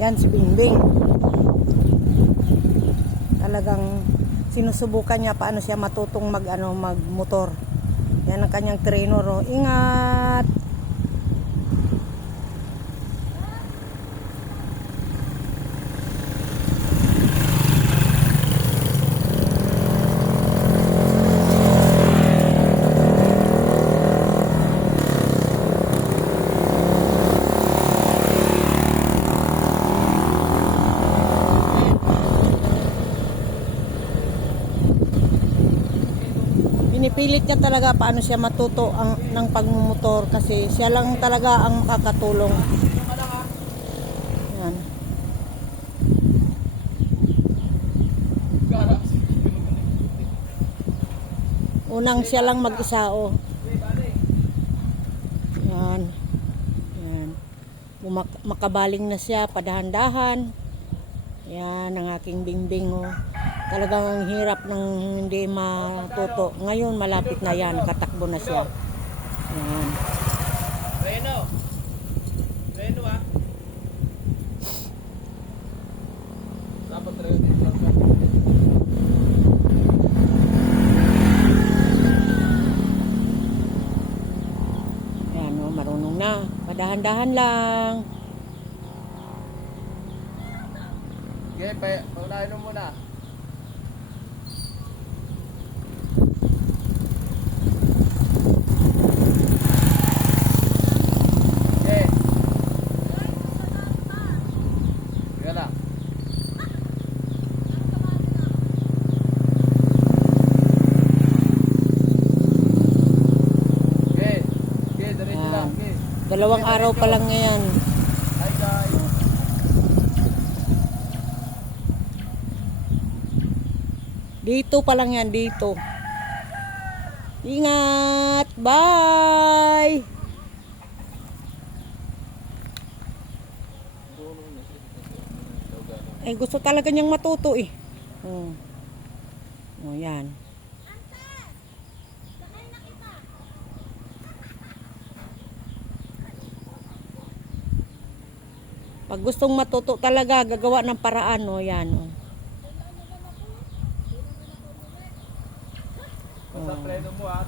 Yan si Bingbing. Talagang sinusubukan niya paano siya matutong magmotor. Yan ang kanyang trainer, oh. Ingat. Pinipilit niya talaga paano siya matuto ng pagmumotor kasi siya lang talaga ang makakatulong. Yan. Unang siya lang mag-isa, oh. Yan. Yan. Makabaling na siya, padahan-dahan. Yan ang aking Bingbing, oh. Talagang ang hirap ng hindi matuto. Ngayon malapit na yan, katakbo na siya. Yan. Reno ah. Dapat talaga dito. Yan, oh, marunong na. Padahan-dahan lang. Okay, paunahin mo muna. Okay. Sige lang. Okay. Okay, diretso lang. Okay. 2 araw pa lang ngayon. Hi guys. Dito pa lang yan, dito. Ingat! Bye! Eh, gusto talaga niyang matuto eh. Oh. Oh, yan. Pag gustong matuto talaga, gagawa ng paraan, oh, yan. Oh. Basta preno mo ha.